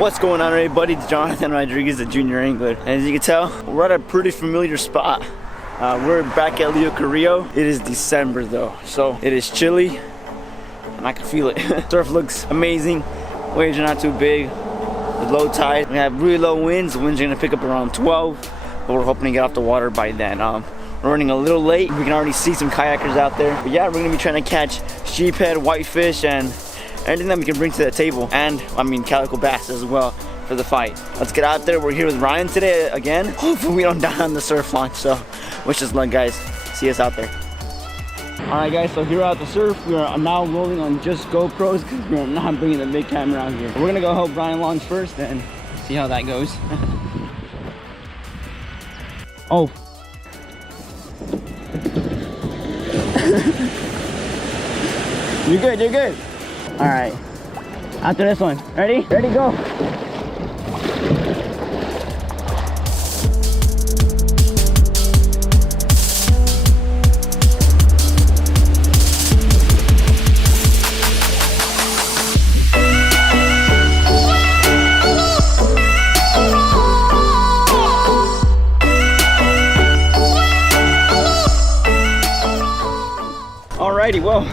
What's going on, everybody? It's Jonathan Rodriguez, the junior angler. And as you can tell, we're at a pretty familiar spot. We're back at Carrillo. It is December though, so it is chilly and I can feel it. Surf looks amazing. Waves are not too big. With low tide, we have really low winds. The winds are gonna pick up around 12, but we're hoping to get off the water by then. We're running a little late. We can already see some kayakers out there. But yeah, we're gonna be trying to catch sheephead, whitefish, and anything that we can bring to the table, and I mean calico bass as well for the fight. Let's get out there. We're here with Ryan today again. Hopefully we don't die on the surf launch, so wish us luck, guys. See us out there. All right, guys, so here at the surf, we are now rolling on just GoPros because we're not bringing the big camera out here. We're gonna go help Ryan launch first and see how that goes. Oh. You're good, you're good. All right, after this one. Ready? Ready, go. Alrighty, well.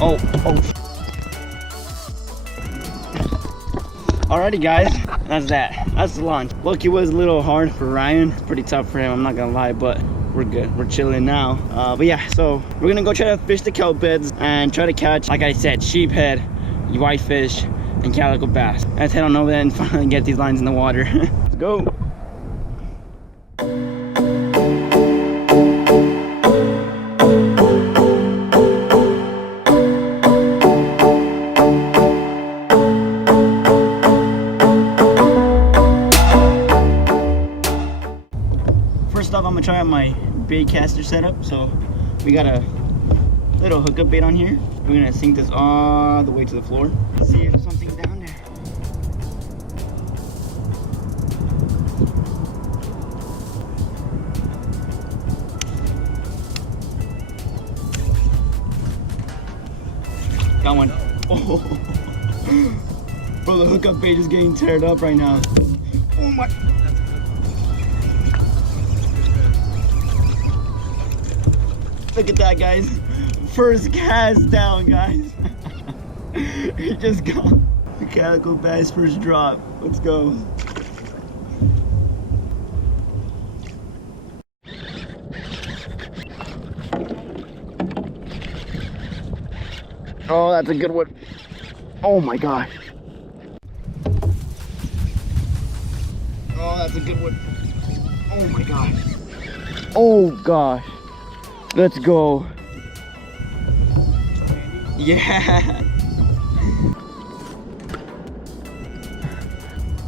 Oh. Alrighty, guys, that's the launch. Look, it was a little hard for Ryan. It's pretty tough for him, I'm not gonna lie, but we're good. We're chilling now. But yeah, so we're gonna go try to fish the kelp beds and try to catch, like I said, sheephead, whitefish, and calico bass. Let's head on over there and finally get these lines in the water. Let's go. First off, I'm gonna try out my bait caster setup. So we got a little hookup bait on here. We're gonna sink this all the way to the floor. Let's see if there's something down there. Got one. Oh, bro, the hookup bait is getting teared up right now. Oh my. Look at that, guys. First cast down, guys. He just got the calico bass first drop. Let's go. Oh, that's a good one. Oh my gosh. Oh, that's a good one. Oh my gosh. Oh gosh. Let's go. Yeah.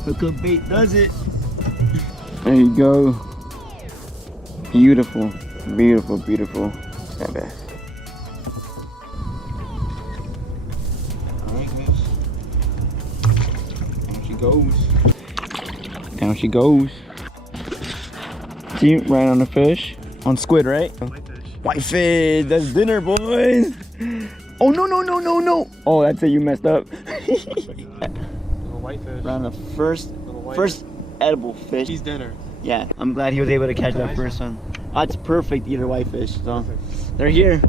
Hookup bait does it. There you go. Beautiful, beautiful, beautiful sand bass. Alright, guys. Down she goes. Down she goes. See, right on the fish. On squid, right? Whitefish, that's dinner, boys. Oh, no. Oh, that's it, you messed up. Little whitefish. Around the first edible fish. He's dinner. Yeah, I'm glad he was able to catch that first one. That's perfect, either whitefish. So they're here.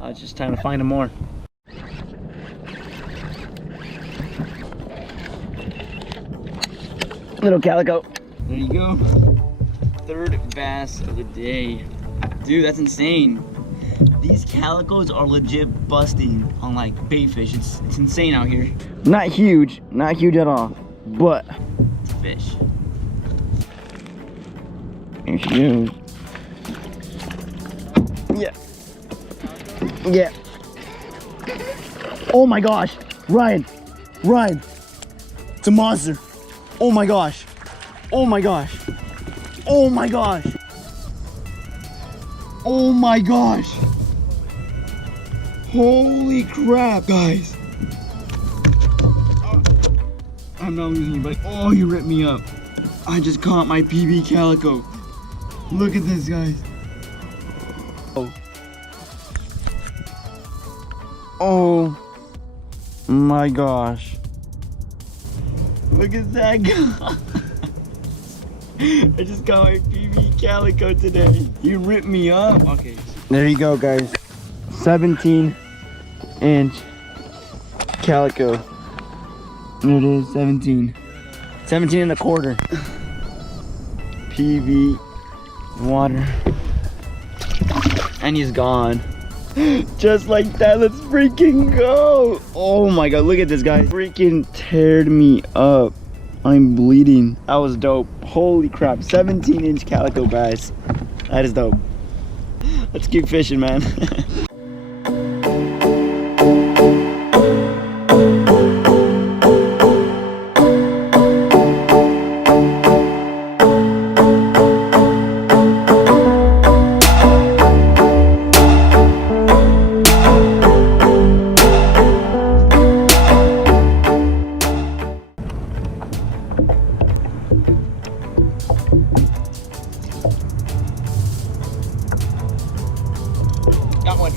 It's just time to find them more. Little calico. There you go. Third bass of the day. Dude, that's insane. These calicos are legit busting on like bait fish. It's insane out here. Not huge at all, but it's a fish. Here she goes. Yeah. Oh my gosh, Ryan, it's a monster. Oh my gosh. Oh my gosh. Holy crap, guys. I'm not losing you, but oh, you ripped me up. I just caught my PB calico. Look at this, guys. Oh my gosh. Look at that guy. I just got my PB Calico today. You ripped me up. Okay. There you go, guys. 17-inch Calico. There it is, 17. 17 and a quarter. PB water. And he's gone. Just like that, let's freaking go. Oh my god, look at this guy. Freaking teared me up. I'm bleeding. That was dope. Holy crap, 17-inch Calico bass. That is dope. Let's keep fishing, man. Got one.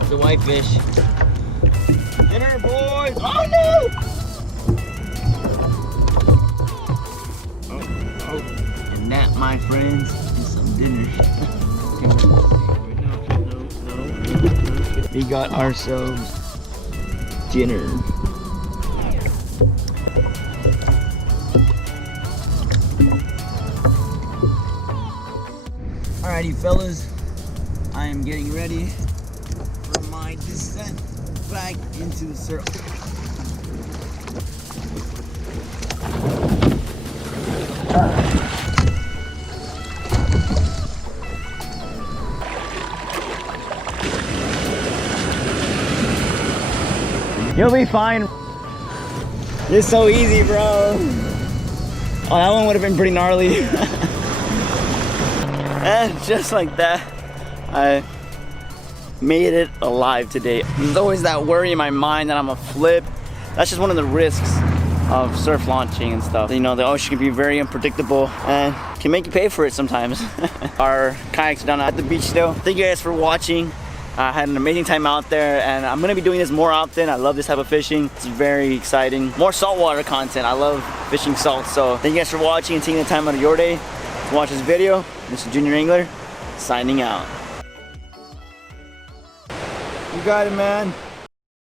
It's a whitefish. Dinner, boys! Oh no! Oh. And that, my friends, is some dinner. We got ourselves dinner. Alrighty fellas, I am getting ready for my descent back into the surf. You'll be fine. It's so easy, bro. Oh, that one would have been pretty gnarly. And just like that, I made it alive today. There's always that worry in my mind that I'm a flip. That's just one of the risks of surf launching and stuff. You know, the ocean can be very unpredictable and can make you pay for it sometimes. Our kayaks are down at the beach still. Thank you guys for watching. I had an amazing time out there, and I'm gonna be doing this more often. I love this type of fishing. It's very exciting. More saltwater content. I love fishing salt. So thank you guys for watching and taking the time out of your day to watch this video. This is Junior Angler, signing out. You got it, man.